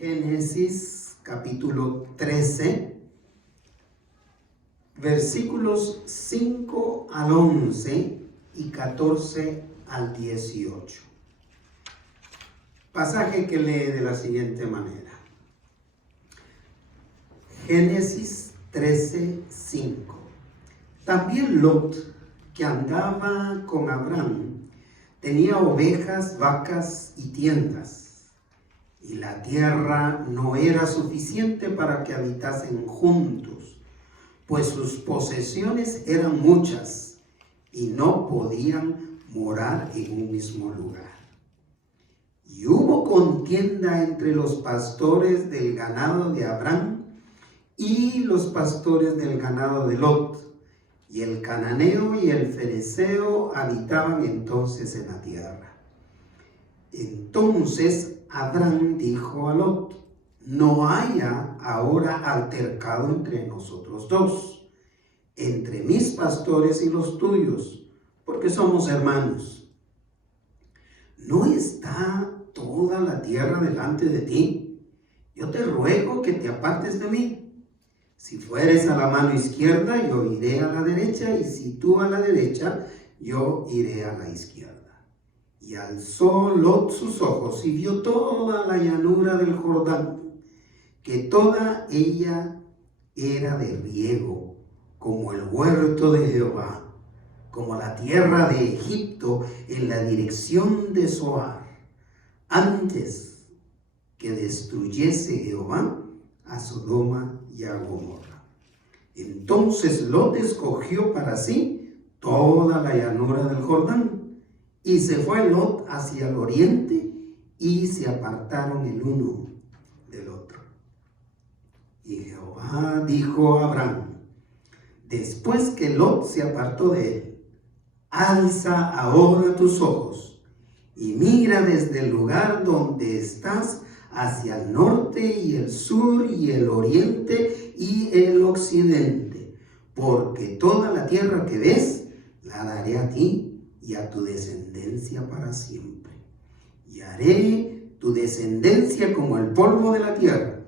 Génesis capítulo 13, versículos 5 al 11 y 14 al 18. Pasaje que lee de la siguiente manera. Génesis 13, 5. También Lot, que andaba con Abraham, tenía ovejas, vacas y tiendas. Y la tierra no era suficiente para que habitasen juntos, pues sus posesiones eran muchas y no podían morar en un mismo lugar. Y hubo contienda entre los pastores del ganado de Abraham y los pastores del ganado de Lot, y el cananeo y el fereceo habitaban entonces en la tierra. Entonces Abraham dijo a Lot: no haya ahora altercado entre nosotros dos, entre mis pastores y los tuyos, porque somos hermanos. ¿No está toda la tierra delante de ti? Yo te ruego que te apartes de mí. Si fueres a la mano izquierda, yo iré a la derecha, y si tú a la derecha, yo iré a la izquierda. Y alzó Lot sus ojos y vio toda la llanura del Jordán, que toda ella era de riego, como el huerto de Jehová, como la tierra de Egipto en la dirección de Zoar, antes que destruyese Jehová a Sodoma y a Gomorra. Entonces Lot escogió para sí toda la llanura del Jordán, y se fue Lot hacia el oriente, y se apartaron el uno del otro. Y Jehová dijo a Abraham, después que Lot se apartó de él: alza ahora tus ojos y mira desde el lugar donde estás hacia el norte y el sur y el oriente y el occidente, porque toda la tierra que ves la daré a ti y a tu descendencia para siempre. Y haré tu descendencia como el polvo de la tierra,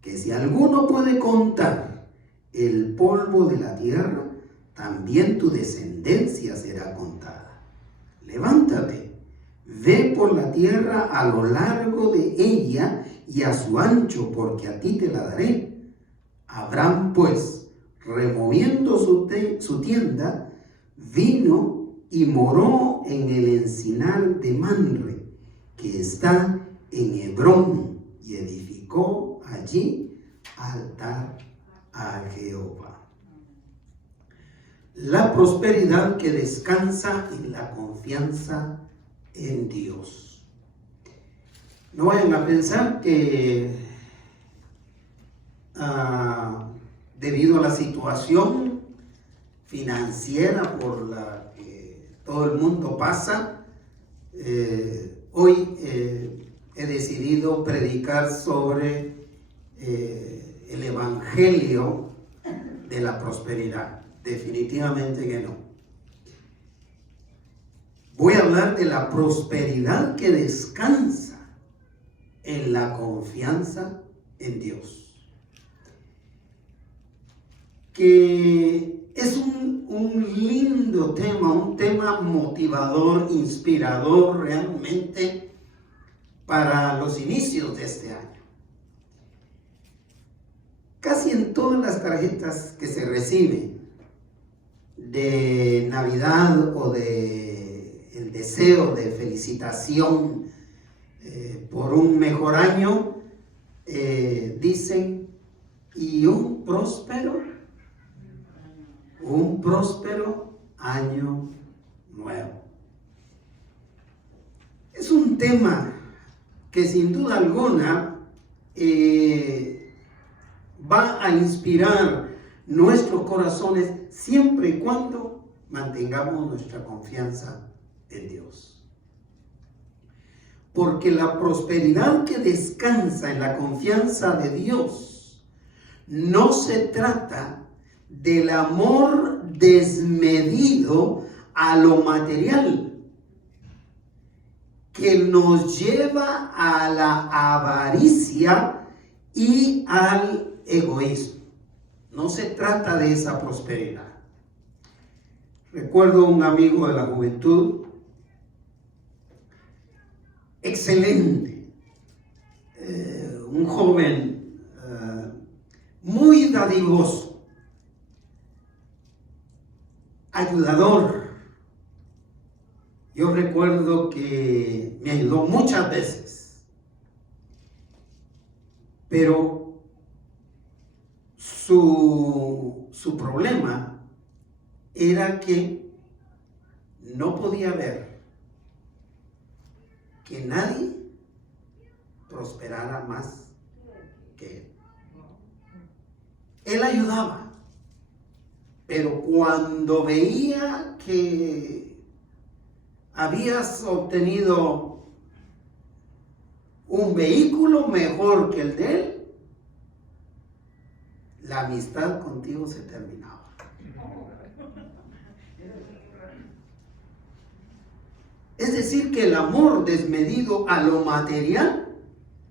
que si alguno puede contar el polvo de la tierra, también tu descendencia será contada. Levántate, ve por la tierra a lo largo de ella y a su ancho, porque a ti te la daré. Abraham, pues, removiendo su tienda, vino y moró en el encinar de Manre, que está en Hebrón, y edificó allí altar a Jehová. La prosperidad que descansa en la confianza en Dios. No vayan a pensar que debido a la situación financiera por la que todo el mundo pasa, hoy he decidido predicar sobre el evangelio de la prosperidad. Definitivamente que no. Voy a hablar de la prosperidad que descansa en la confianza en Dios, que es un lindo tema, un tema motivador, inspirador realmente para los inicios de este año. Casi en todas las tarjetas que se reciben de Navidad o de el deseo de felicitación por un mejor año, dicen: y un próspero año nuevo. Es un tema que sin duda alguna va a inspirar nuestros corazones siempre y cuando mantengamos nuestra confianza en Dios. Porque la prosperidad que descansa en la confianza de Dios no se trata del amor desmedido a lo material, que nos lleva a la avaricia y al egoísmo. No se trata de esa prosperidad. Recuerdo un amigo de la juventud, excelente, un joven muy dadivoso, ayudador. Yo recuerdo que me ayudó muchas veces, pero su problema era que no podía ver que nadie prosperara más que él. Él ayudaba, pero cuando veía que habías obtenido un vehículo mejor que el de él, la amistad contigo se terminaba. Es decir, que el amor desmedido a lo material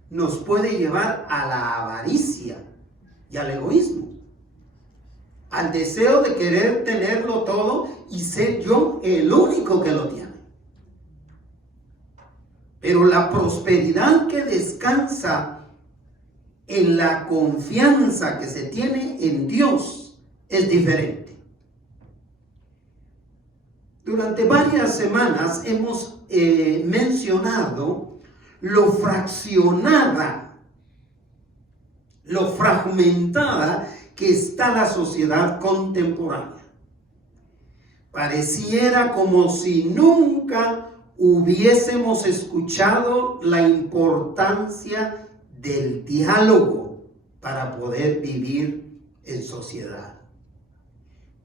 nos puede llevar a la avaricia y al egoísmo, al deseo de querer tenerlo todo y ser yo el único que lo tiene. Pero la prosperidad que descansa en la confianza que se tiene en Dios es diferente. Durante varias semanas hemos mencionado lo fraccionada, lo fragmentada que está la sociedad contemporánea. Pareciera como si nunca hubiésemos escuchado la importancia del diálogo para poder vivir en sociedad,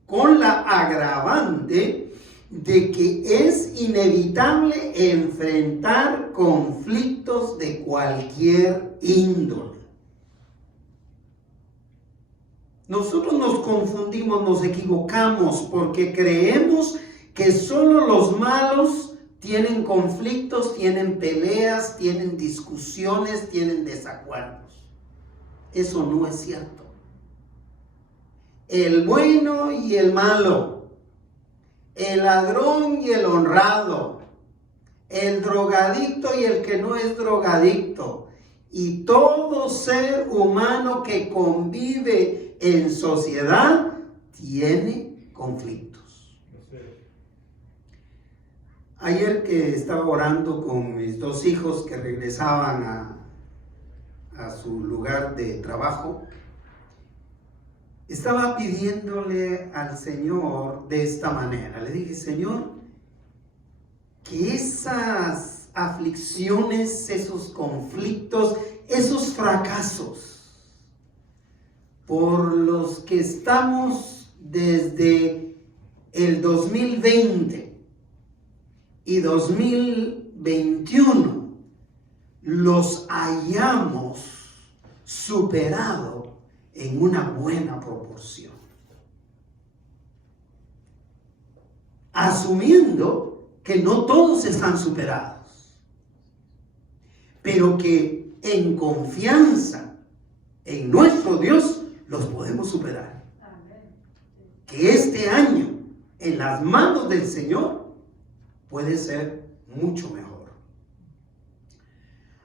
con la agravante de que es inevitable enfrentar conflictos de cualquier índole. Nosotros nos confundimos, nos equivocamos porque creemos que solo los malos tienen conflictos, tienen peleas, tienen discusiones, tienen desacuerdos. Eso no es cierto. El bueno y el malo, el ladrón y el honrado, el drogadicto y el que no es drogadicto, y todo ser humano que convive en sociedad tiene conflictos. Ayer que estaba orando con mis dos hijos que regresaban a su lugar de trabajo, estaba pidiéndole al Señor de esta manera. Le dije, Señor, que esas aflicciones, esos conflictos, esos fracasos por los que estamos desde el 2020 y 2021, los hayamos superado en una buena proporción. Asumiendo que no todos están superados, pero que en confianza en nuestro Dios los podemos superar. Que este año en las manos del Señor puede ser mucho mejor.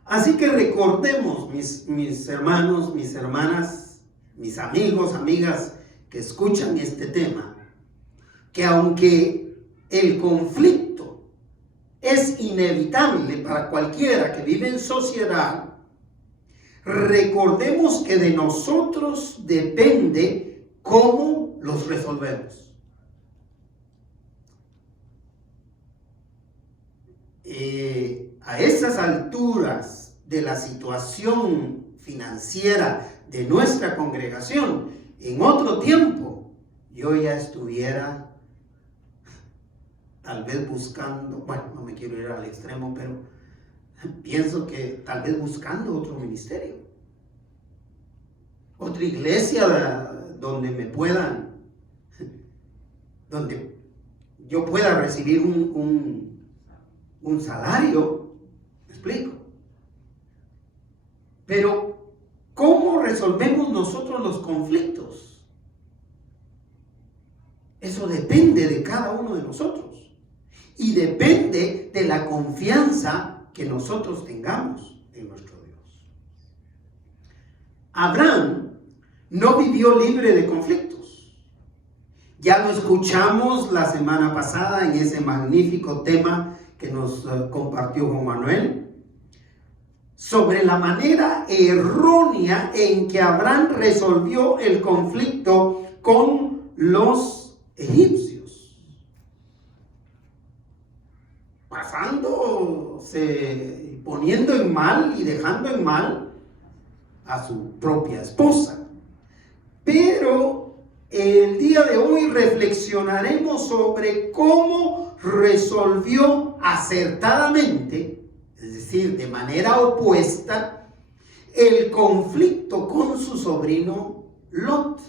Así que recordemos, mis hermanos, mis hermanas, mis amigos, amigas que escuchan este tema, que aunque el conflicto es inevitable para cualquiera que vive en sociedad, recordemos que de nosotros depende cómo los resolvemos. A estas alturas de la situación financiera de nuestra congregación, en otro tiempo, yo ya estuviera tal vez buscando, bueno, no me quiero ir al extremo, pero pienso que tal vez buscando otro ministerio, otra iglesia donde me puedan, donde yo pueda recibir un salario explico. Pero, ¿cómo resolvemos nosotros los conflictos? Eso depende de cada uno de nosotros. Y depende de la confianza que nosotros tengamos en nuestro Dios. Abraham no vivió libre de conflictos. Ya lo escuchamos la semana pasada en ese magnífico tema que nos compartió Juan Manuel, sobre la manera errónea en que Abraham resolvió el conflicto con los egipcios, pasándose, poniendo en mal y dejando en mal a su propia esposa. Pero el día de hoy reflexionaremos sobre cómo resolvió acertadamente, es decir, de manera opuesta, el conflicto con su sobrino Lot.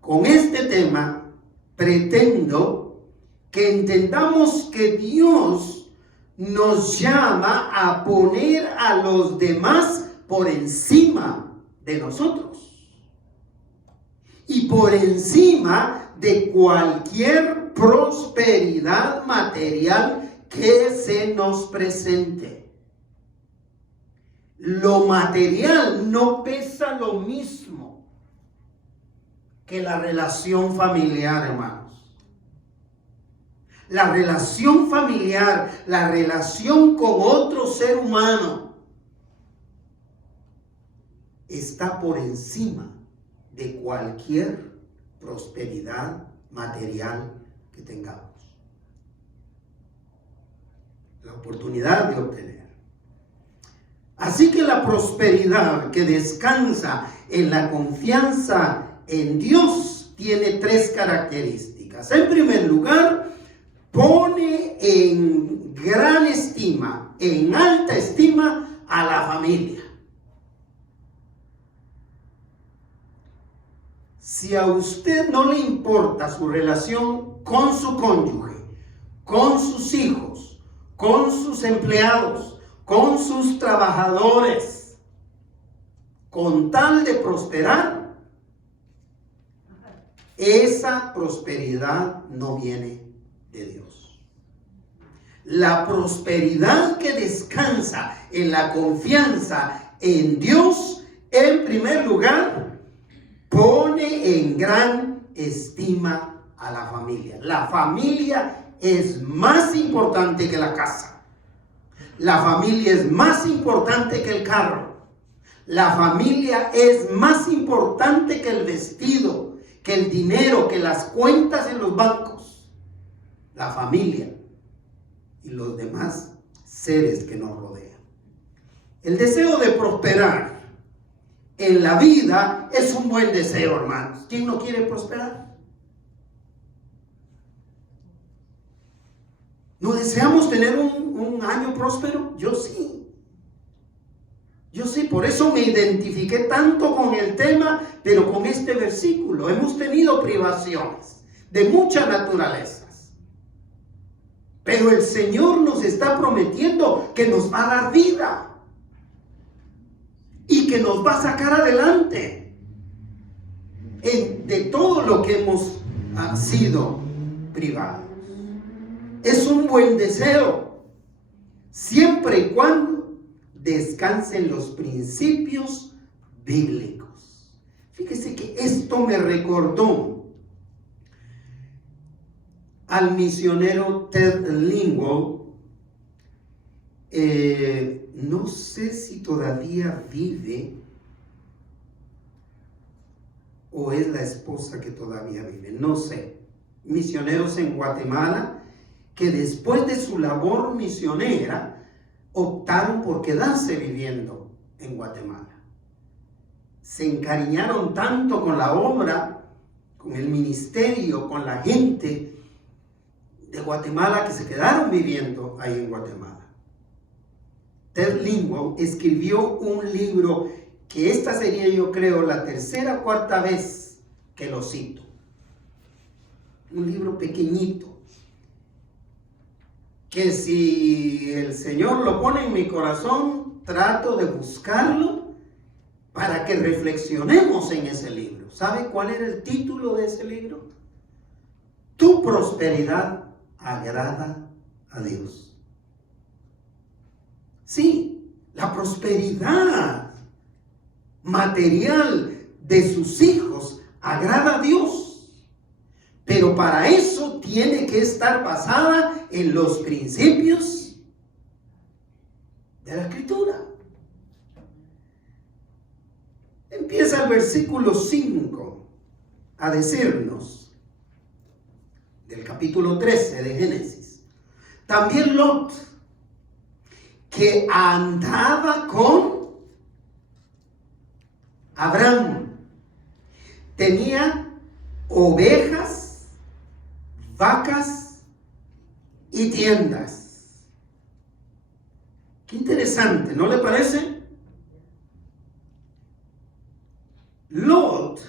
Con este tema pretendo que entendamos que Dios nos llama a poner a los demás por encima de nosotros y por encima de cualquier prosperidad material que se nos presente. Lo material no pesa lo mismo que la relación familiar, hermanos. La relación familiar, la relación con otro ser humano, está por encima de cualquier prosperidad material que tengamos. La oportunidad de obtener. Así que la prosperidad que descansa en la confianza en Dios tiene tres características. En primer lugar, pone en gran estima, en alta estima a la familia. Si a usted no le importa su relación con su cónyuge, con sus hijos, con sus empleados, con sus trabajadores, con tal de prosperar, esa prosperidad no viene de Dios. La prosperidad que descansa en la confianza en Dios, en primer lugar, pone en gran estima a la familia. La familia es más importante que la casa. La familia es más importante que el carro. La familia es más importante que el vestido, que el dinero, que las cuentas en los bancos. La familia y los demás seres que nos rodean. El deseo de prosperar en la vida es un buen deseo, hermanos. ¿Quién no quiere prosperar? ¿No deseamos tener un año próspero? Yo sí. Yo sí, por eso me identifiqué tanto con el tema, pero con este versículo. Hemos tenido privaciones de muchas naturalezas. Pero el Señor nos está prometiendo que nos va a dar vida. Y que nos va a sacar adelante de todo lo que hemos sido privados. Es un buen deseo, siempre y cuando descansen los principios bíblicos. Fíjese que esto me recordó al misionero Ted Lingwall. No sé si todavía vive o es la esposa que todavía vive, no sé. Misioneros en Guatemala que después de su labor misionera optaron por quedarse viviendo en Guatemala. Se encariñaron tanto con la obra, con el ministerio, con la gente de Guatemala que se quedaron viviendo ahí en Guatemala. Ted Lingwall escribió un libro que esta sería, yo creo, la tercera o cuarta vez que lo cito. Un libro pequeñito. que si el Señor lo pone en mi corazón, trato de buscarlo para que reflexionemos en ese libro. ¿Sabe cuál era el título de ese libro? Tu prosperidad agrada a Dios. Sí, la prosperidad material de sus hijos agrada a Dios. Pero para eso tiene que estar basada en los principios de la Escritura. Empieza el versículo 5 a decirnos, del capítulo 13 de Génesis, también Lot, que andaba con Abraham, tenía ovejas, vacas y tiendas. Qué interesante, ¿no le parece? Lot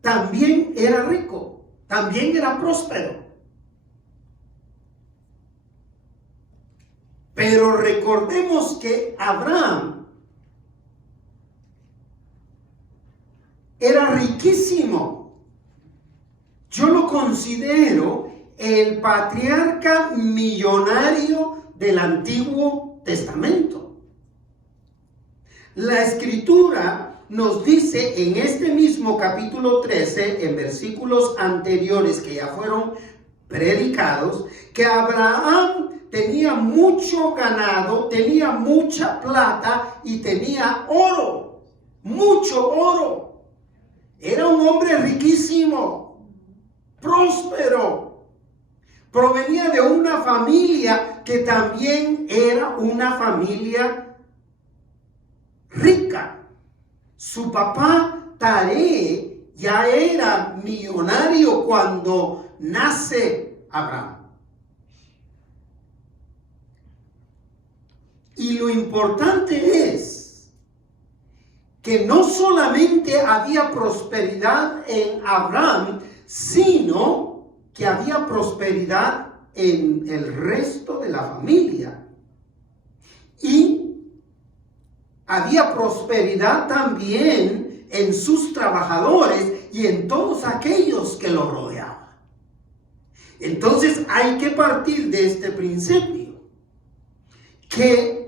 también era rico, también era próspero. Pero recordemos que Abraham era riquísimo. Yo lo considero el patriarca millonario del Antiguo Testamento. La Escritura nos dice en este mismo capítulo 13, en versículos anteriores que ya fueron predicados, que Abraham tenía mucho ganado, tenía mucha plata y tenía oro, mucho oro. Era un hombre riquísimo, próspero. Provenía de una familia que también era una familia rica. Su papá Taré ya era millonario cuando nace Abraham. Y lo importante es que no solamente había prosperidad en Abraham, sino que había prosperidad en el resto de la familia. Y había prosperidad también en sus trabajadores y en todos aquellos que lo rodeaban. Entonces hay que partir de este principio, que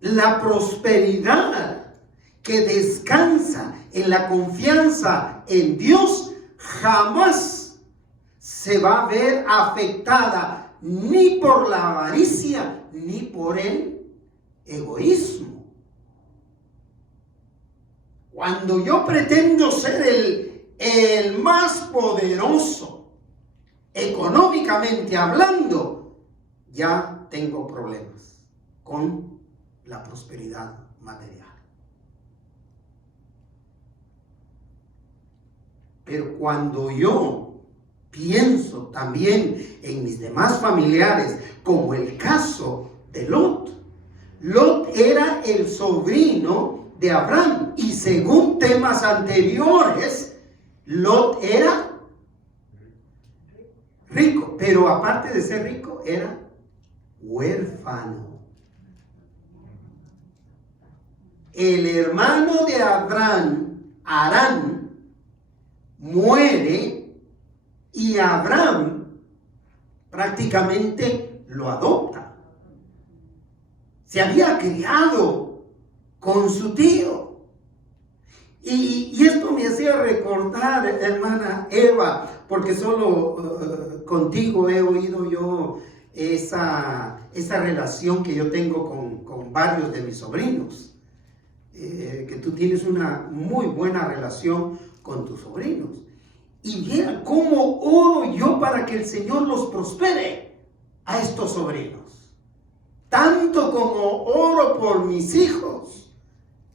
la prosperidad que descansa en la confianza en Dios jamás se va a ver afectada ni por la avaricia ni por el egoísmo. Cuando yo pretendo ser el más poderoso económicamente hablando, ya tengo problemas con la prosperidad material. Pero cuando yo pienso también en mis demás familiares, como el caso de Lot, Lot era el sobrino de Abraham y según temas anteriores, Lot era rico, pero aparte de ser rico, era huérfano. El hermano de Abraham, Harán, muere y Abraham prácticamente lo adopta. Se había criado con su tío. Y esto me hacía recordar, hermana Eva, porque solo contigo he oído yo esa relación que yo tengo con varios de mis sobrinos. Que tú tienes una muy buena relación con tus sobrinos. Y mira cómo oro yo para que el Señor los prospere a estos sobrinos. Tanto como oro por mis hijos,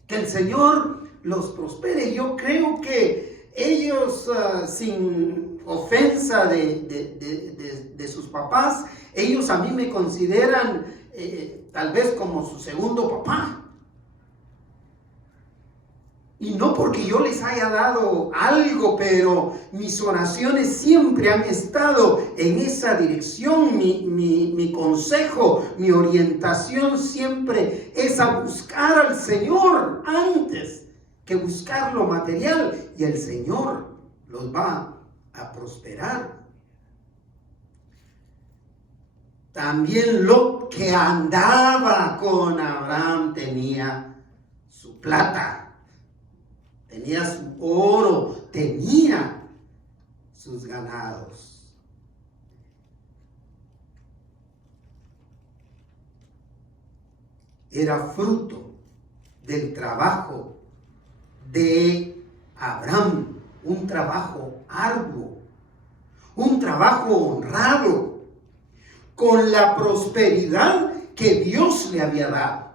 que el Señor los prospere. Yo creo que ellos, sin ofensa de sus papás, ellos a mí me consideran tal vez como su segundo papá. Y no porque yo les haya dado algo, pero mis oraciones siempre han estado en esa dirección. Mi consejo, mi orientación siempre es a buscar al Señor antes que buscar lo material. Y el Señor los va a prosperar. También Lot, que andaba con Abraham, tenía su plata. Tenía su oro, tenía sus ganados. Era fruto del trabajo de Abraham, un trabajo arduo, un trabajo honrado, con la prosperidad que Dios le había dado.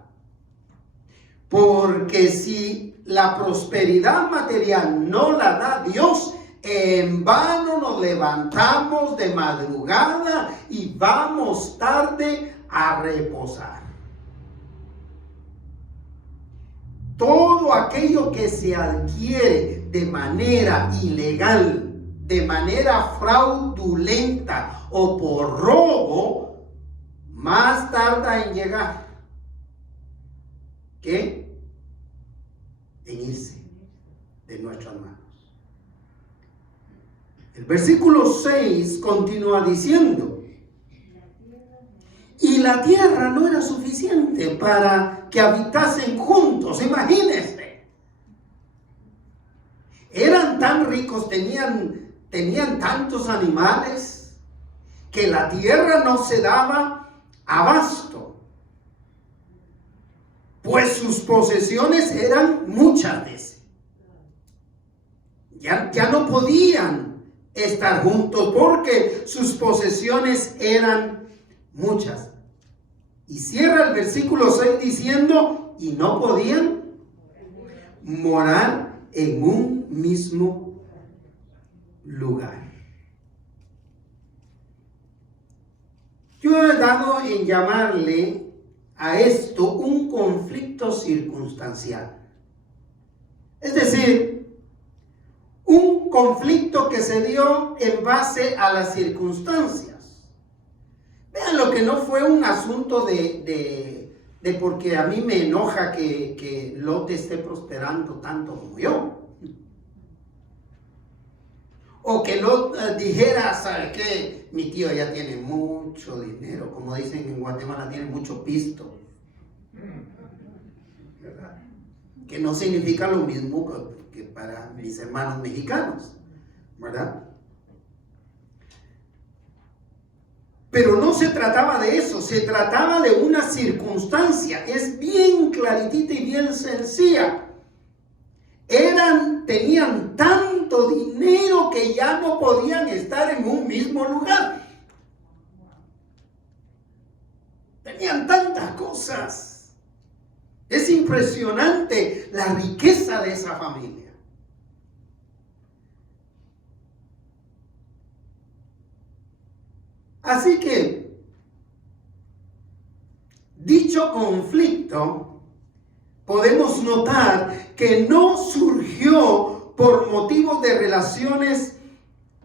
Porque si la prosperidad material no la da Dios, en vano nos levantamos de madrugada y vamos tarde a reposar. Todo aquello que se adquiere de manera ilegal, de manera fraudulenta o por robo, más tarda en llegar que en irse de nuestras manos. El versículo 6 continúa diciendo: y la tierra no era suficiente para que habitasen juntos. Imagínense, eran tan ricos, tenían tantos animales, que la tierra no se daba abasto, pues sus posesiones eran muchas veces. Ya no podían estar juntos porque sus posesiones eran muchas. Y cierra el versículo 6 diciendo: y no podían morar en un mismo lugar. Yo he dado en llamarle a esto un conflicto circunstancial. Es decir, un conflicto que se dio en base a las circunstancias. Vean lo que no fue un asunto de porque a mí me enoja que Lot esté prosperando tanto como yo. O que Lot dijera: ¿sabe qué? Mi tío ya tiene mucho dinero, como dicen en Guatemala, tiene mucho pisto. ¿Verdad? Que no significa lo mismo que para mis hermanos mexicanos, ¿verdad? Pero no se trataba de eso, se trataba de una circunstancia. Es bien claritita y bien sencilla. Tenían tanto dinero que ya no podían estar en un mismo lugar. Tenían tantas cosas. Es impresionante la riqueza de esa familia. Así que, dicho conflicto, podemos notar que no surgió por motivos de relaciones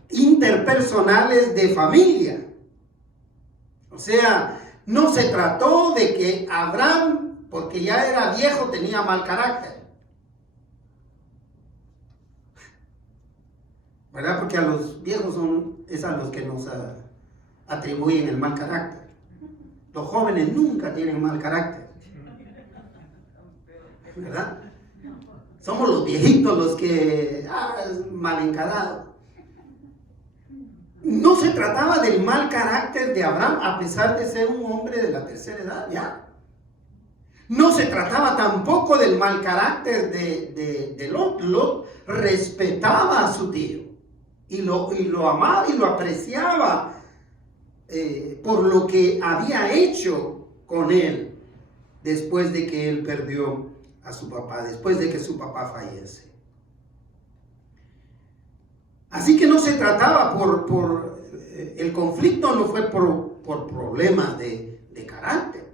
interpersonales de familia. O sea, no se trató de que Abraham, porque ya era viejo, tenía mal carácter. ¿Verdad? Porque a los viejos es a los que nos atribuyen el mal carácter. Los jóvenes nunca tienen mal carácter. ¿Verdad? Somos los viejitos los que es mal encarado. No se trataba del mal carácter de Abraham, a pesar de ser un hombre de la tercera edad, ya. No se trataba tampoco del mal carácter de Lot. Lot respetaba a su tío y lo amaba y lo apreciaba por lo que había hecho con él después de que él perdió a su papá, después de que su papá fallece. Así que no se trataba el conflicto no fue por problemas de carácter.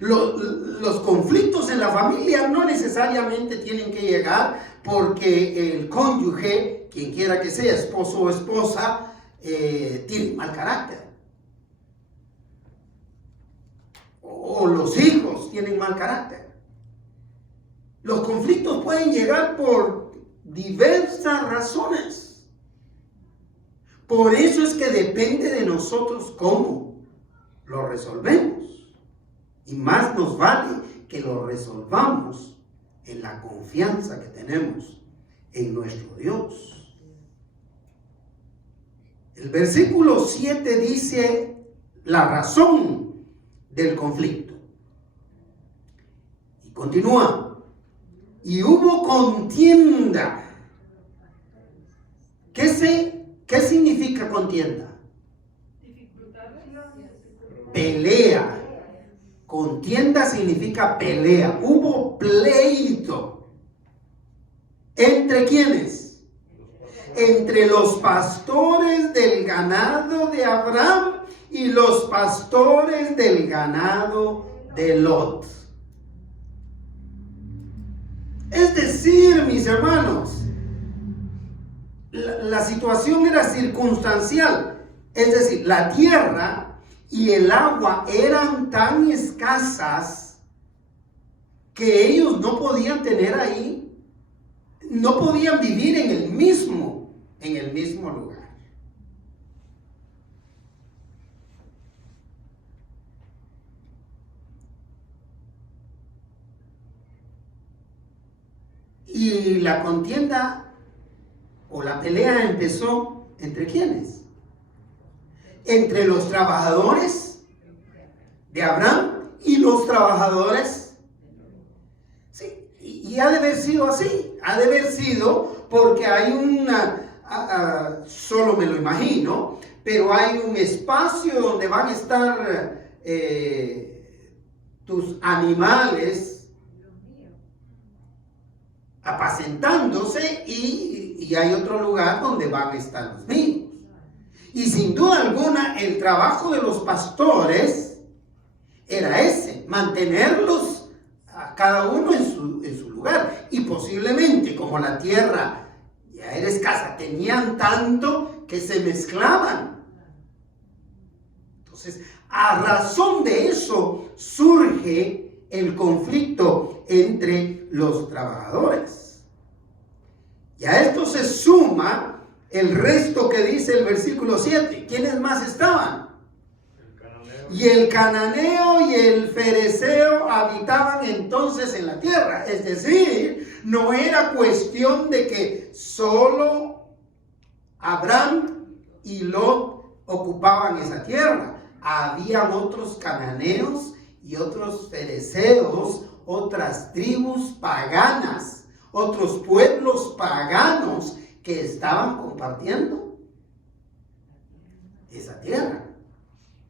Los conflictos en la familia no necesariamente tienen que llegar porque el cónyuge, quien quiera que sea, esposo o esposa, tiene mal carácter. O los hijos tienen mal carácter. Los conflictos pueden llegar por diversas razones. Por eso es que depende de nosotros cómo lo resolvemos. Y más nos vale que lo resolvamos en la confianza que tenemos en nuestro Dios. El versículo 7 dice la razón del conflicto. Y continúa. Y hubo contienda. ¿Qué significa contienda? Pelea. Contienda significa pelea. Hubo pleito. ¿Entre quiénes? Entre los pastores del ganado de Abraham y los pastores del ganado de Lot. Es decir, mis hermanos, la situación era circunstancial. Es decir, la tierra y el agua eran tan escasas que ellos no podían tener ahí, no podían vivir en el mismo lugar. Y la contienda o la pelea empezó ¿entre quiénes? Entre los trabajadores de Abraham y los trabajadores. Sí, y ha de haber sido así. Ha de haber sido porque hay solo me lo imagino, pero hay un espacio donde van a estar tus animales apacentándose y hay otro lugar donde van a estar los niños. Y sin duda alguna el trabajo de los pastores era ese, mantenerlos a cada uno en su lugar. Y posiblemente como la tierra ya era escasa, tenían tanto que se mezclaban. Entonces, a razón de eso surge el conflicto entre los trabajadores. Y a esto se suma el resto que dice el versículo 7. ¿Quiénes más estaban? Y el cananeo y el fereceo habitaban entonces en la tierra. Es decir, no era cuestión de que solo Abraham y Lot ocupaban esa tierra. Habían otros cananeos y otros fereceos, otras tribus paganas, otros pueblos paganos que estaban compartiendo esa tierra.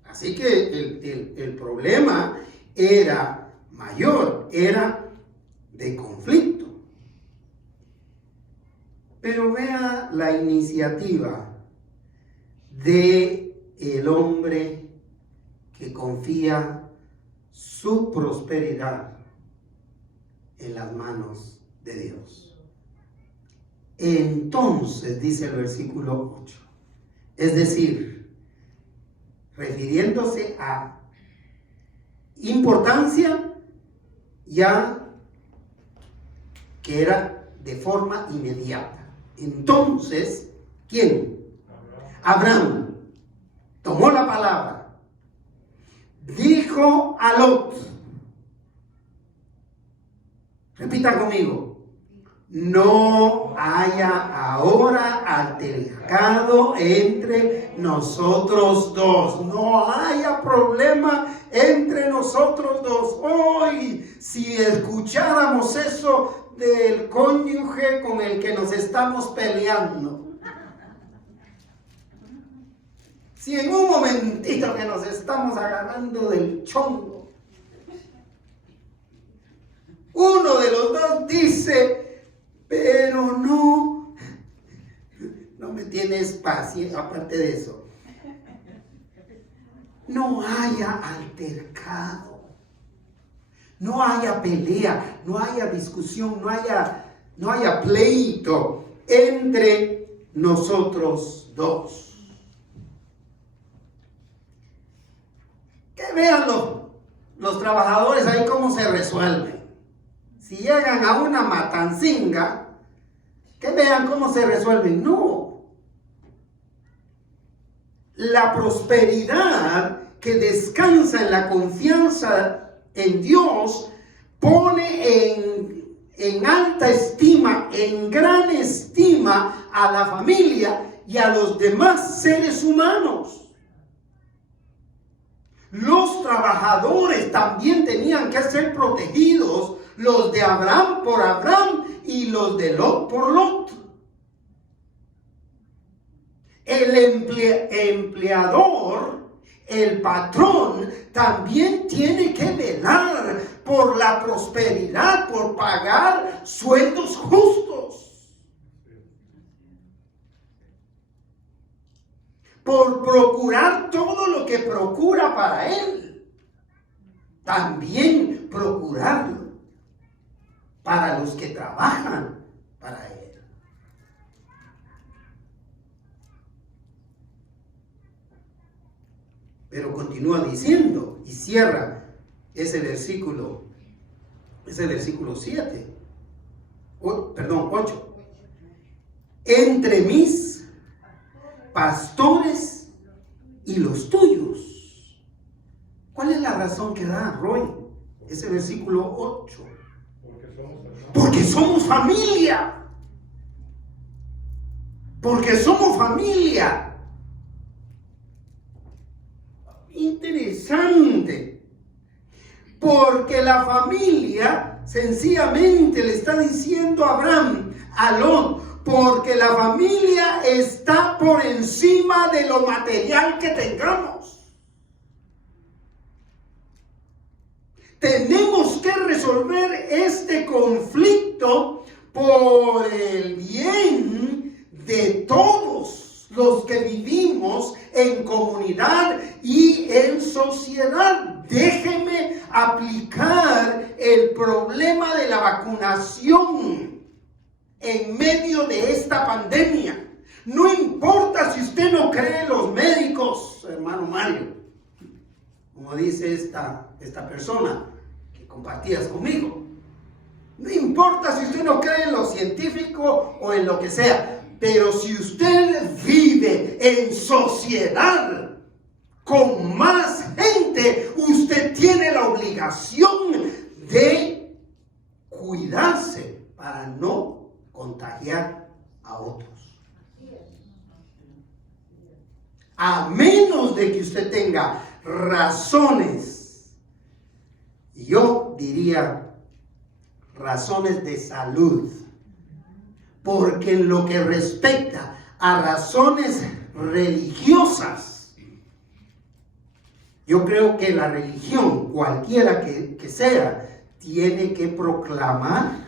Así que el problema era mayor, era de conflicto. Pero vea la iniciativa de el hombre que confía su prosperidad en las manos de Dios. Entonces, dice el versículo 8, es decir, refiriéndose a importancia ya que era de forma inmediata. Entonces, ¿quién? Abraham tomó la palabra, dijo a Lot, repita conmigo, no haya ahora altercado entre nosotros dos, no haya problema entre nosotros dos. Hoy, si escucháramos eso del cónyuge con el que nos estamos peleando, si en un momentito que nos estamos agarrando del chongo, uno de los dos dice, pero no me tienes paciencia, aparte de eso, no haya altercado, no haya pelea, no haya discusión, no haya no haya pleito entre nosotros dos. Que vean los trabajadores ahí cómo se resuelven. Si llegan a una matancinga, que vean cómo se resuelven. No. La prosperidad que descansa en la confianza en Dios pone en alta estima, en gran estima a la familia y a los demás seres humanos. Los trabajadores también tenían que ser protegidos, los de Abraham por Abraham y los de Lot por Lot. El empleador, el patrón, también tiene que velar por la prosperidad, por pagar sueldos justos, por procurar todo lo que procura para él. También procurarlo para los que trabajan para él. Pero continúa diciendo y cierra ese versículo 7. 8. Entre mis pastores y los tuyos. ¿Cuál es la razón que da Roy? Ese versículo 8. Porque somos familia. Porque somos familia. Interesante. Porque la familia sencillamente le está diciendo a Abraham, a Lot, porque la familia está por encima de lo material que tengamos. Tenemos que resolver este conflicto por el bien de todos los que vivimos en comunidad y en sociedad. Déjeme aplicar el problema de la vacunación en medio de esta pandemia. No importa si usted no cree en los médicos, hermano Mario, como dice esta persona que compartías conmigo. No importa si usted no cree en lo científico o en lo que sea, pero si usted vive en sociedad con más gente, usted tiene la obligación de cuidarse para no contagiar a otros. A menos de que usted tenga razones, yo diría razones de salud, porque en lo que respecta a razones religiosas, yo creo que la religión, cualquiera que sea, tiene que proclamar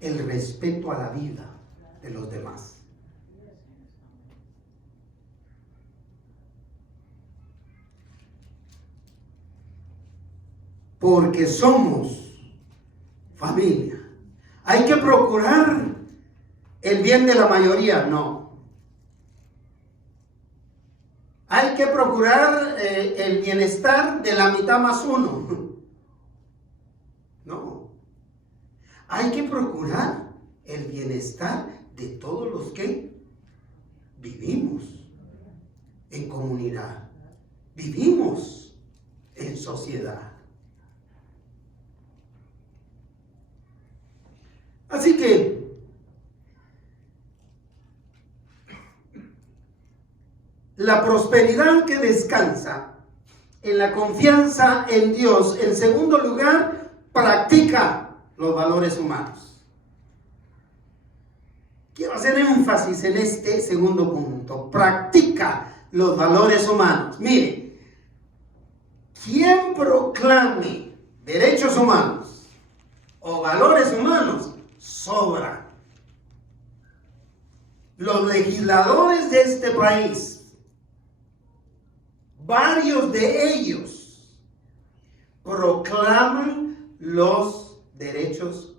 el respeto a la vida de los demás. Porque somos familia. ¿Hay que procurar el bien de la mayoría? No. ¿Hay que procurar el bienestar de la mitad más uno? No. Hay que procurar el bienestar de todos los que vivimos en comunidad, vivimos en sociedad. Así que la prosperidad que descansa en la confianza en Dios, en segundo lugar, practica los valores humanos. Quiero hacer énfasis en este segundo punto. Practica los valores humanos. Mire, quien proclame derechos humanos o valores humanos, sobra. Los legisladores de este país, varios de ellos proclaman los derechos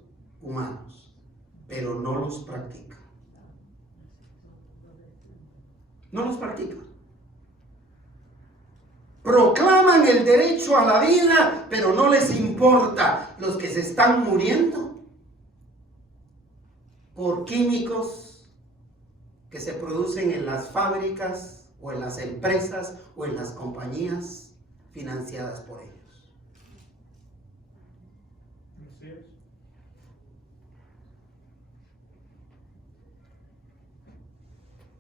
humanos, pero no los practican. No los practican. Proclaman el derecho a la vida, pero no les importa los que se están muriendo por químicos que se producen en las fábricas o en las empresas o en las compañías financiadas por ellos.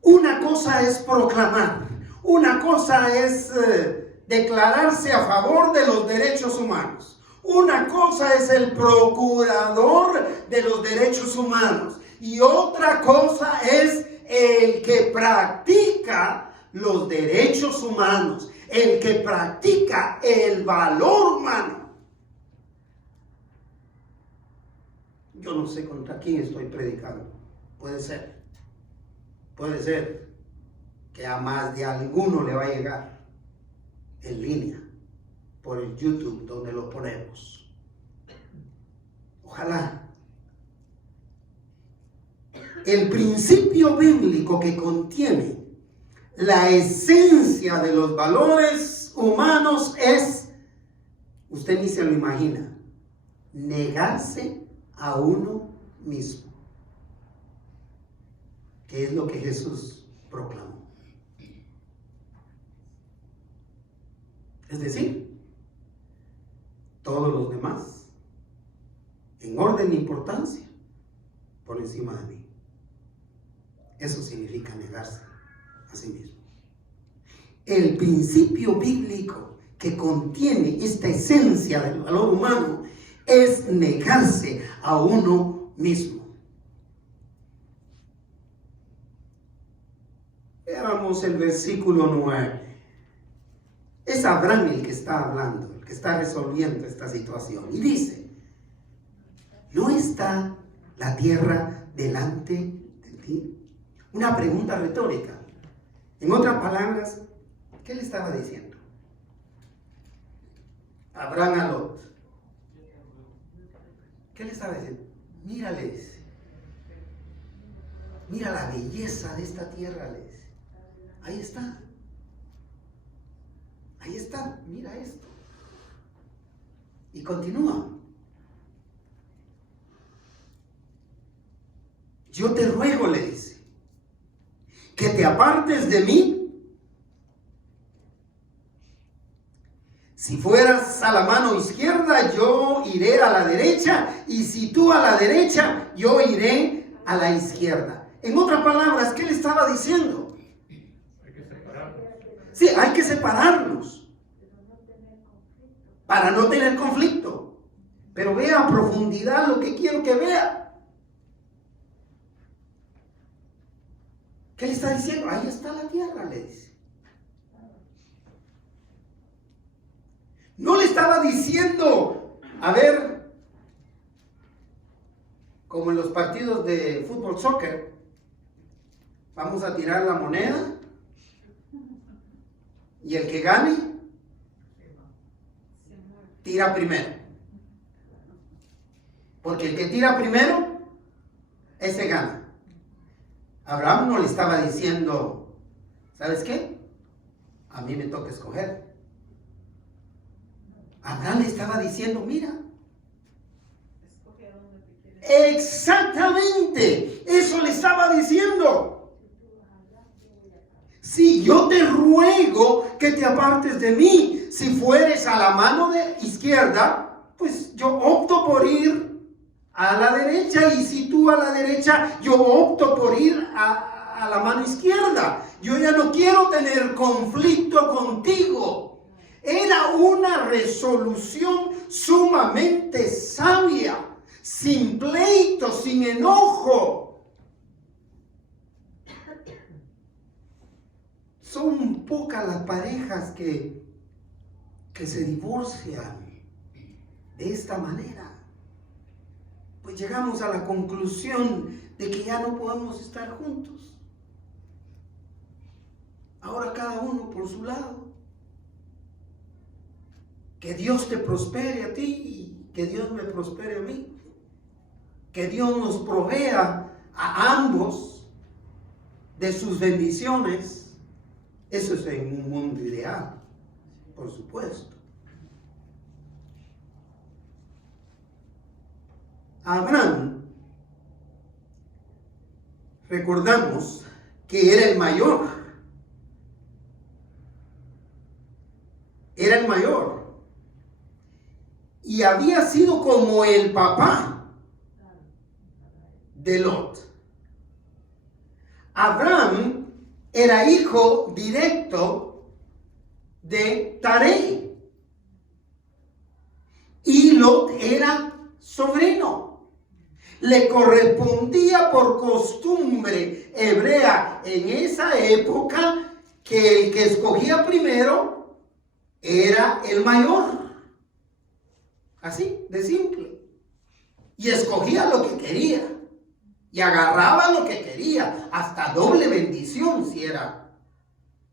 Una cosa es proclamar, una cosa es declararse a favor de los derechos humanos. Una cosa es el procurador de los derechos humanos y otra cosa es el que practica los derechos humanos, el que practica el valor humano. Yo no sé contra quién estoy predicando. Puede ser que a más de alguno le va a llegar en línea por el YouTube donde lo ponemos. Ojalá. El principio bíblico que contiene la esencia de los valores humanos es, usted ni se lo imagina, negarse a uno mismo, que es lo que Jesús proclamó. Es decir, todos los demás, en orden de importancia, por encima de mí. Eso significa negarse a sí mismo. El principio bíblico que contiene esta esencia del valor humano es negarse a uno mismo. Veamos el versículo 9. Es Abraham el que está hablando, el que está resolviendo esta situación. Y dice, ¿no está la tierra delante de ti? Una pregunta retórica. En otras palabras, ¿qué le estaba diciendo Abraham a Lot? ¿Qué le estaba diciendo? Mírales. Mira la belleza de esta tierra, les. Ahí está. Ahí está, mira esto. Y continúa. Yo te ruego, le dice, que te apartes de mí. Si fueras a la mano izquierda, yo iré a la derecha, y si tú a la derecha, yo iré a la izquierda. En otras palabras, ¿qué le estaba diciendo? Hay que separarnos. Sí, hay que separarnos para no tener conflicto. Pero vea a profundidad lo que quiero que vea. ¿Qué le está diciendo? Ahí está la tierra, le dice. No le estaba diciendo, a ver, como en los partidos de fútbol, soccer, vamos a tirar la moneda y el que gane, tira primero. Porque el que tira primero, ese gana. Abraham no le estaba diciendo, ¿sabes qué? A mí me toca escoger. Abraham le estaba diciendo, mira. Exactamente, eso le estaba diciendo. Si yo te ruego que te apartes de mí, si fueres a la mano de izquierda, pues yo opto por ir a la derecha, y si tú a la derecha, yo opto por ir a la mano izquierda. Yo ya no quiero tener conflicto contigo. Era una resolución sumamente sabia, sin pleito, sin enojo. Son pocas las parejas que se divorcian de esta manera. Pues llegamos a la conclusión de que ya no podemos estar juntos. Ahora cada uno por su lado. Que Dios te prospere a ti y que Dios me prospere a mí. que Dios nos provea a ambos de sus bendiciones. Eso es en un mundo ideal, por supuesto. Abraham, recordamos que era el mayor. Era el mayor. Y había sido como el papá de Lot. Abraham era hijo directo de Taré. Y Lot era sobrino. Le correspondía por costumbre hebrea en esa época que el que escogía primero era el mayor. Así, de simple. Y escogía lo que quería. Y agarraba lo que quería. Hasta doble bendición si era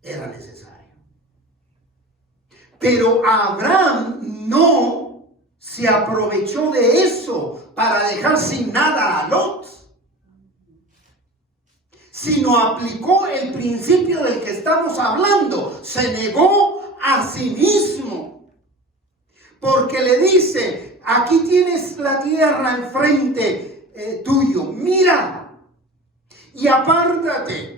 necesario. Pero Abraham no se aprovechó de eso para dejar sin nada a Lot, sino aplicó el principio del que estamos hablando. Se negó a sí mismo, porque le dice: aquí tienes la tierra enfrente tuyo, mira y apártate.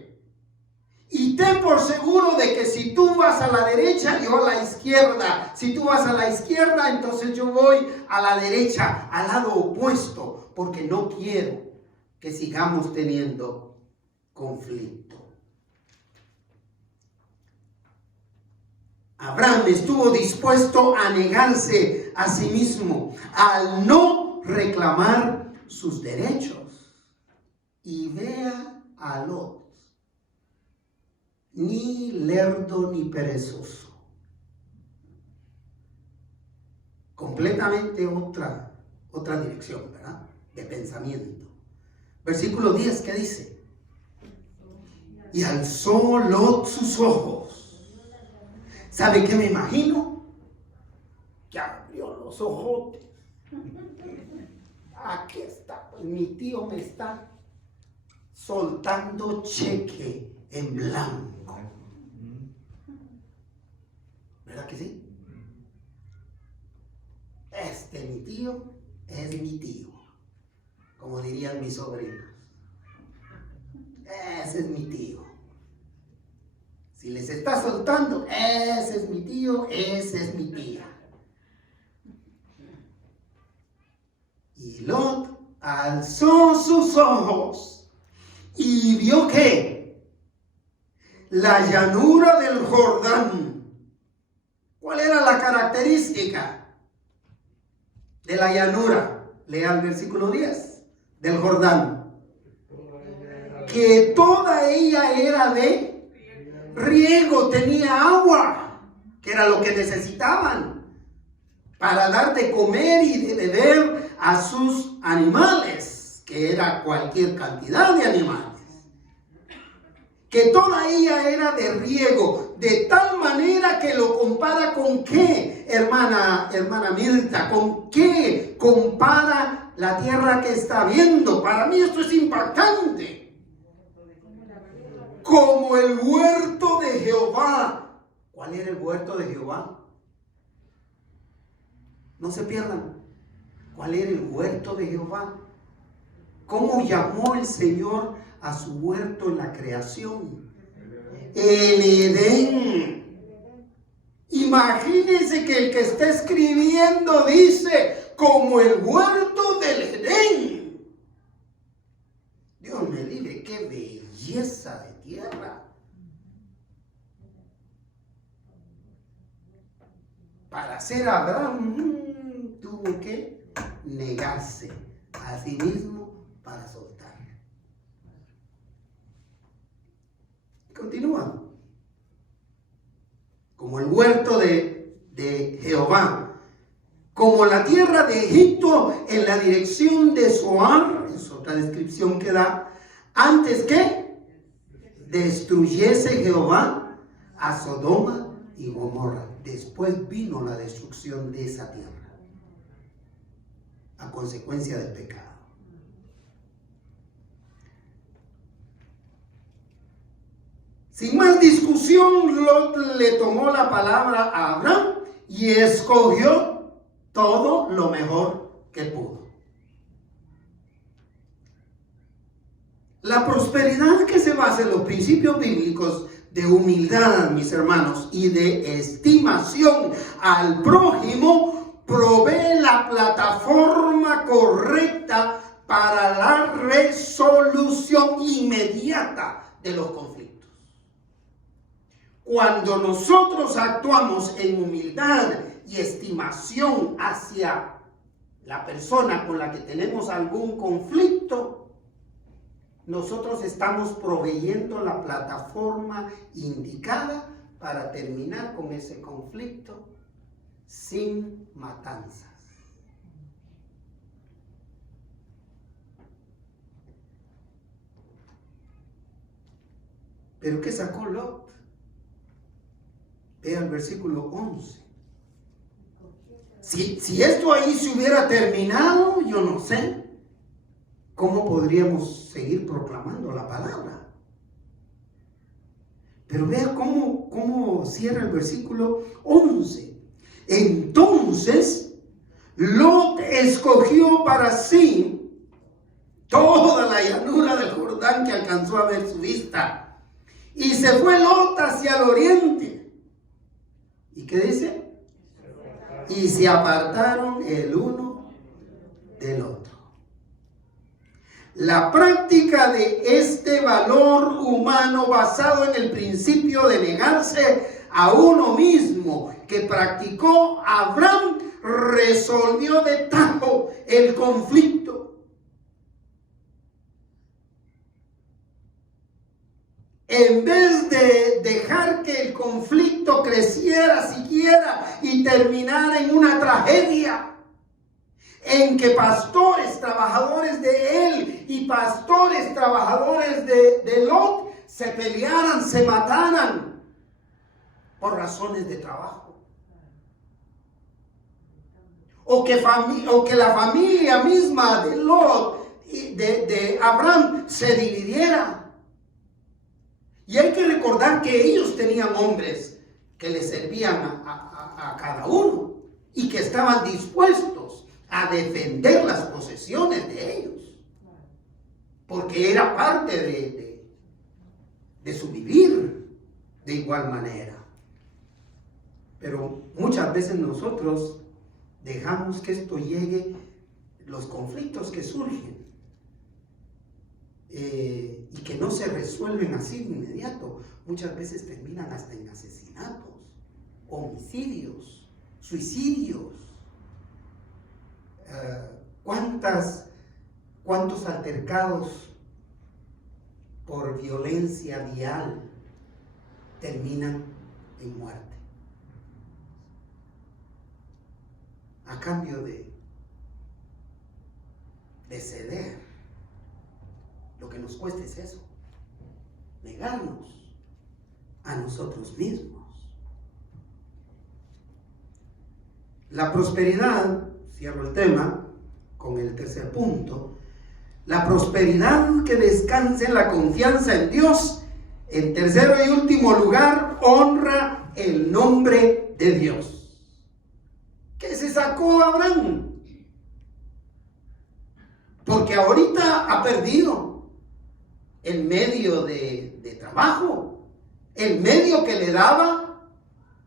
Y ten por seguro de que si tú vas a la derecha, yo a la izquierda. Si tú vas a la izquierda, entonces yo voy a la derecha, al lado opuesto, porque no quiero que sigamos teniendo conflicto. Abraham estuvo dispuesto a negarse a sí mismo, al no reclamar sus derechos. Y vea a Lot. Ni lerdo ni perezoso. Completamente otra dirección, ¿verdad? De pensamiento. Versículo 10, ¿qué dice? Y alzó Lot sus ojos. ¿Sabe qué me imagino? Que abrió los ojos. Aquí está, pues mi tío me está soltando cheque en blanco. ¿Verdad que sí? Mi tío es mi tío, como dirían mis sobrinos. Ese es mi tío. Si les está soltando, ese es mi tío, esa es mi tía. Y Lot alzó sus ojos y vio que la llanura del Jordán. ¿Cuál era la característica de la llanura? Lea el versículo 10 del Jordán. Que toda ella era de riego, tenía agua, que era lo que necesitaban para dar de comer y de beber a sus animales, que era cualquier cantidad de animales. Que toda ella era de riego, de tal manera que lo compara con qué, hermana Mirta, con qué compara la tierra que está viendo. Para mí esto es impactante. Como el huerto de Jehová. ¿Cuál era el huerto de Jehová? No se pierdan. ¿Cuál era el huerto de Jehová? ¿Cómo llamó el Señor a su huerto en la creación? El Edén. Imagínense que el que está escribiendo dice: como el huerto del Edén. Dios me libre, qué belleza de tierra. Para ser Abraham tuvo que negarse a sí mismo para soltar. Continúa. Como el huerto de Jehová, como la tierra de Egipto en la dirección de Zoar, es otra descripción que da, antes que destruyese Jehová a Sodoma y Gomorra. Después vino la destrucción de esa tierra a consecuencia del pecado. Sin más discusión, Lot le tomó la palabra a Abraham y escogió todo lo mejor que pudo. La prosperidad que se basa en los principios bíblicos de humildad, mis hermanos, y de estimación al prójimo, provee la plataforma correcta para la resolución inmediata de los conflictos. Cuando nosotros actuamos en humildad y estimación hacia la persona con la que tenemos algún conflicto, nosotros estamos proveyendo la plataforma indicada para terminar con ese conflicto sin matanzas. ¿Pero qué sacó Lot? Vea el versículo 11. Si esto ahí se hubiera terminado, yo no sé cómo podríamos seguir proclamando la palabra. Pero vea cómo cierra el versículo 11. Entonces, Lot escogió para sí toda la llanura del Jordán que alcanzó a ver su vista. Y se fue Lot hacia el oriente. ¿Y qué dice? Y se apartaron el uno del otro. La práctica de este valor humano basado en el principio de negarse a uno mismo que practicó Abraham resolvió de tajo el conflicto. En vez de dejar que el conflicto creciera siquiera y terminara en una tragedia, en que pastores, trabajadores de él y pastores, trabajadores de Lot se pelearan, se mataran por razones de trabajo. O que la familia misma de Lot, de Abraham, se dividiera. Y hay que recordar que ellos tenían hombres que les servían a cada uno y que estaban dispuestos a defender las posesiones de ellos, porque era parte de su vivir de igual manera. Pero muchas veces nosotros dejamos que esto llegue, los conflictos que surgen y que no se resuelven así de inmediato, muchas veces terminan hasta en asesinatos, homicidios, suicidios. ¿Cuántos altercados por violencia vial terminan en muerte? A cambio de ceder. Lo que nos cuesta es eso, negarnos a nosotros mismos. La prosperidad, cierro el tema con el tercer punto, la prosperidad que descansa en la confianza en Dios, en tercero y último lugar, honra el nombre de Dios. ¿Qué se sacó Abraham? Porque ahorita ha perdido el medio de trabajo, el medio que le daba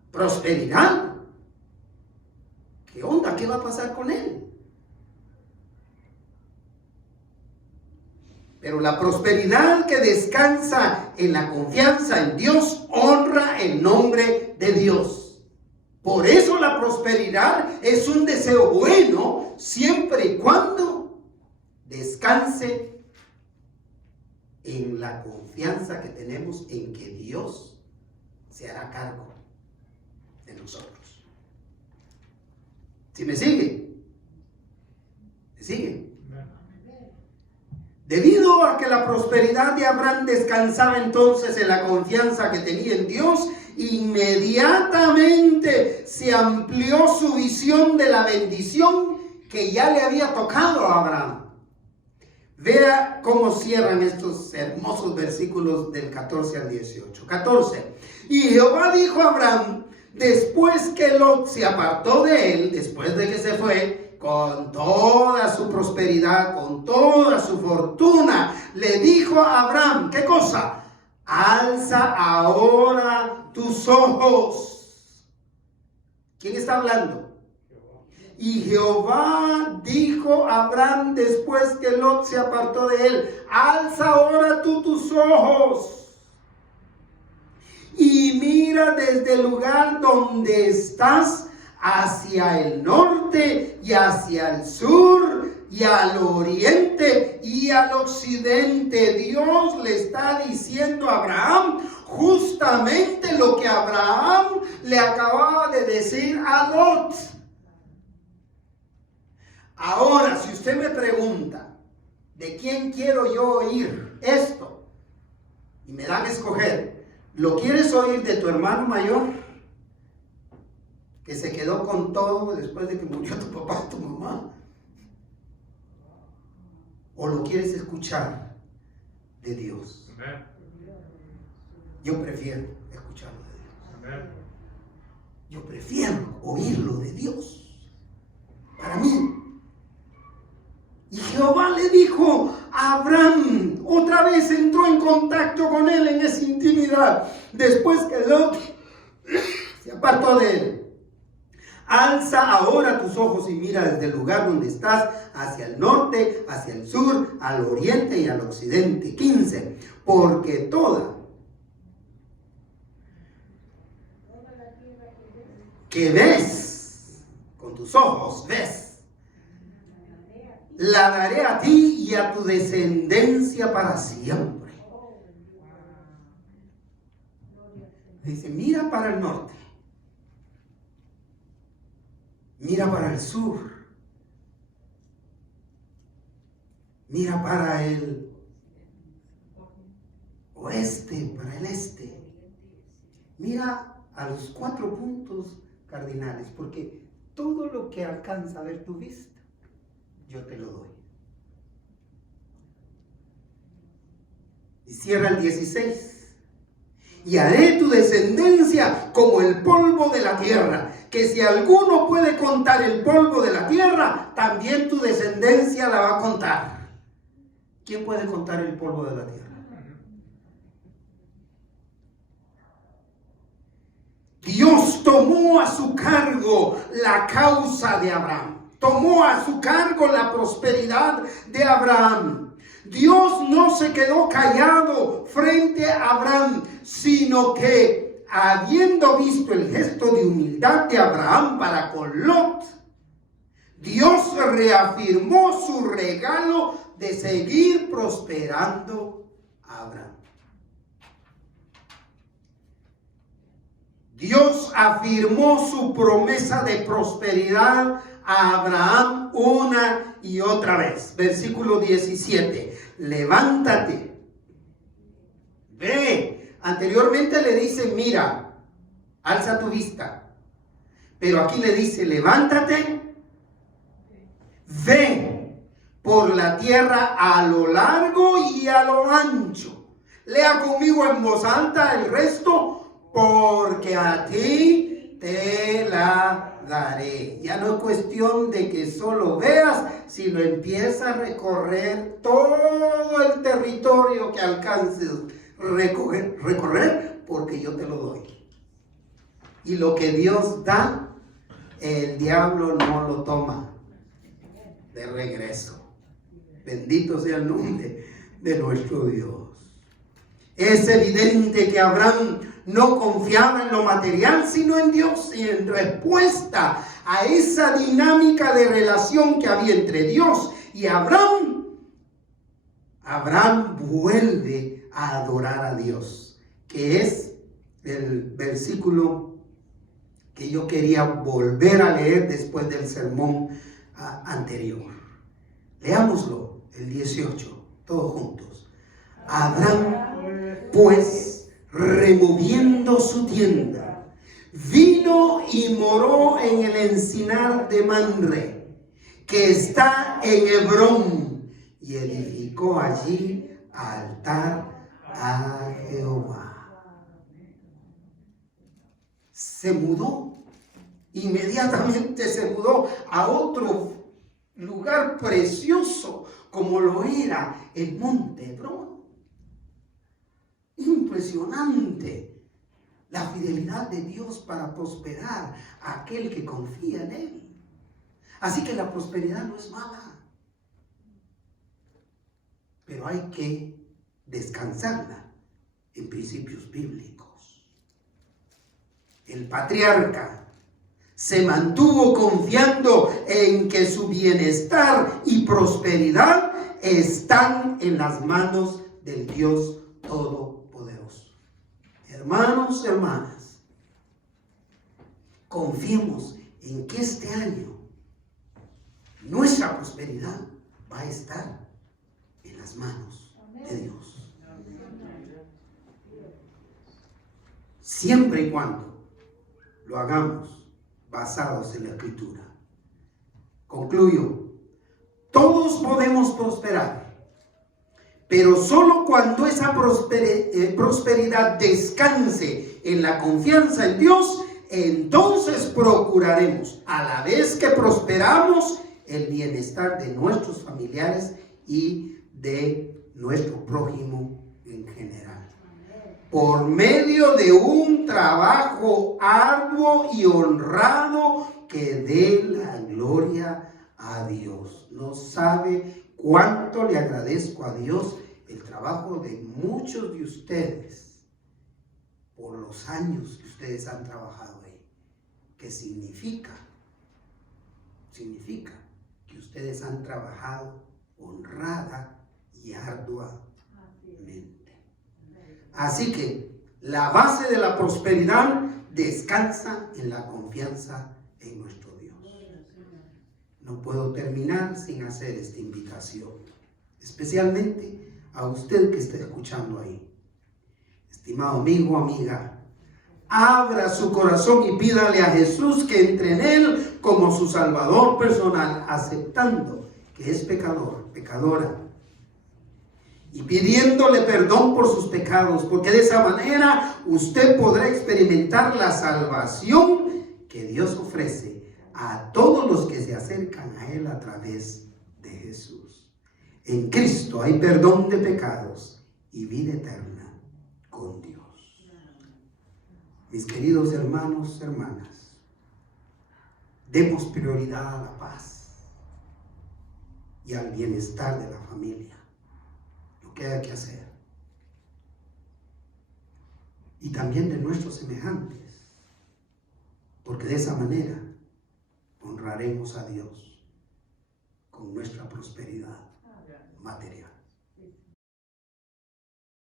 prosperidad. ¿Qué onda? ¿Qué va a pasar con él? Pero la prosperidad que descansa en la confianza en Dios honra el nombre de Dios. Por eso la prosperidad es un deseo bueno siempre y cuando descanse en la confianza que tenemos en que Dios se hará cargo de nosotros. ¿Sí me sigue? ¿Me sigue? Debido a que la prosperidad de Abraham descansaba entonces en la confianza que tenía en Dios, inmediatamente se amplió su visión de la bendición que ya le había tocado a Abraham. Vea cómo cierran estos hermosos versículos del 14 al 18. 14. Y Jehová dijo a Abraham, después que Lot se apartó de él, después de que se fue, con toda su prosperidad, con toda su fortuna, le dijo a Abraham, ¿qué cosa? Alza ahora tus ojos. ¿Quién está hablando? Y Jehová dijo a Abraham después que Lot se apartó de él, alza ahora tú tus ojos y mira desde el lugar donde estás hacia el norte y hacia el sur y al oriente y al occidente. Dios le está diciendo a Abraham justamente lo que Abraham le acababa de decir a Lot. Ahora, si usted me pregunta, ¿de quién quiero yo oír esto? Y me dan a escoger, ¿lo quieres oír de tu hermano mayor? Que se quedó con todo después de que murió tu papá, tu mamá. ¿O lo quieres escuchar de Dios? Amén. Yo prefiero escucharlo de Dios. Amén. Yo prefiero oírlo de Dios. Para mí. Y Jehová le dijo a Abraham, otra vez entró en contacto con él en esa intimidad, después que Lot se apartó de él. Alza ahora tus ojos y mira desde el lugar donde estás, hacia el norte, hacia el sur, al oriente y al occidente. 15. Porque toda que ves, con tus ojos ves, la daré a ti y a tu descendencia para siempre. Dice, mira para el norte, mira para el sur, mira para el oeste, para el este. Mira a los 4 puntos cardinales, porque todo lo que alcanza a ver tu vista, yo te lo doy. Y cierra el 16. Y haré tu descendencia como el polvo de la tierra, que si alguno puede contar el polvo de la tierra, también tu descendencia la va a contar. ¿Quién puede contar el polvo de la tierra? Dios tomó a su cargo la causa de Abraham. Tomó a su cargo la prosperidad de Abraham. Dios no se quedó callado frente a Abraham, sino que habiendo visto el gesto de humildad de Abraham para con Lot, Dios reafirmó su regalo de seguir prosperando a Abraham. Dios afirmó su promesa de prosperidad a Abraham una y otra vez. Versículo 17. Levántate. Ve. Anteriormente le dice, mira, alza tu vista. Pero aquí le dice, levántate. Ve por la tierra a lo largo y a lo ancho. Lea conmigo en voz alta el resto. Porque a ti te la daré. Ya no es cuestión de que solo veas, sino empieza a recorrer todo el territorio que alcances recorrer, porque yo te lo doy. Y lo que Dios da, el diablo no lo toma de regreso. Bendito sea el nombre de nuestro Dios. Es evidente que Abraham no confiaba en lo material, sino en Dios. Y en respuesta a esa dinámica de relación que había entre Dios y Abraham, Abraham vuelve a adorar a Dios, que es el versículo que yo quería volver a leer después del sermón anterior. Leámoslo, el 18, todos juntos. Abraham, pues, removiendo su tienda, vino y moró en el encinar de Mamre, que está en Hebrón, y edificó allí altar a Jehová. Se mudó, inmediatamente se mudó a otro lugar precioso como lo era el monte Hebrón. Impresionante la fidelidad de Dios para prosperar a aquel que confía en Él. Así que la prosperidad no es mala, pero hay que descansarla en principios bíblicos. El patriarca se mantuvo confiando en que su bienestar y prosperidad están en las manos del Dios Todopoderoso. Hermanos, hermanas, confiemos en que este año nuestra prosperidad va a estar en las manos de Dios. Siempre y cuando lo hagamos basados en la Escritura. Concluyo. Todos podemos prosperar, pero solo cuando esa prosperidad descanse en la confianza en Dios, entonces procuraremos, a la vez que prosperamos, el bienestar de nuestros familiares y de nuestro prójimo en general. Por medio de un trabajo arduo y honrado que dé la gloria a Dios. No sabe cuánto le agradezco a Dios el trabajo de muchos de ustedes por los años que ustedes han trabajado ahí. ¿Qué significa? Significa que ustedes han trabajado honrada y arduamente. Así que la base de la prosperidad descansa en la confianza en nuestro Dios. No puedo terminar sin hacer esta invitación, especialmente a usted que está escuchando ahí. Estimado amigo, amiga, abra su corazón y pídale a Jesús que entre en él como su Salvador personal, aceptando que es pecador, pecadora, y pidiéndole perdón por sus pecados, porque de esa manera usted podrá experimentar la salvación que Dios ofrece a todos los que se acercan a Él a través de Jesús. En Cristo hay perdón de pecados y vida eterna con Dios. Mis queridos hermanos, hermanas, demos prioridad a la paz y al bienestar de la familia. Que hay que hacer, y también de nuestros semejantes, porque de esa manera honraremos a Dios con nuestra prosperidad material.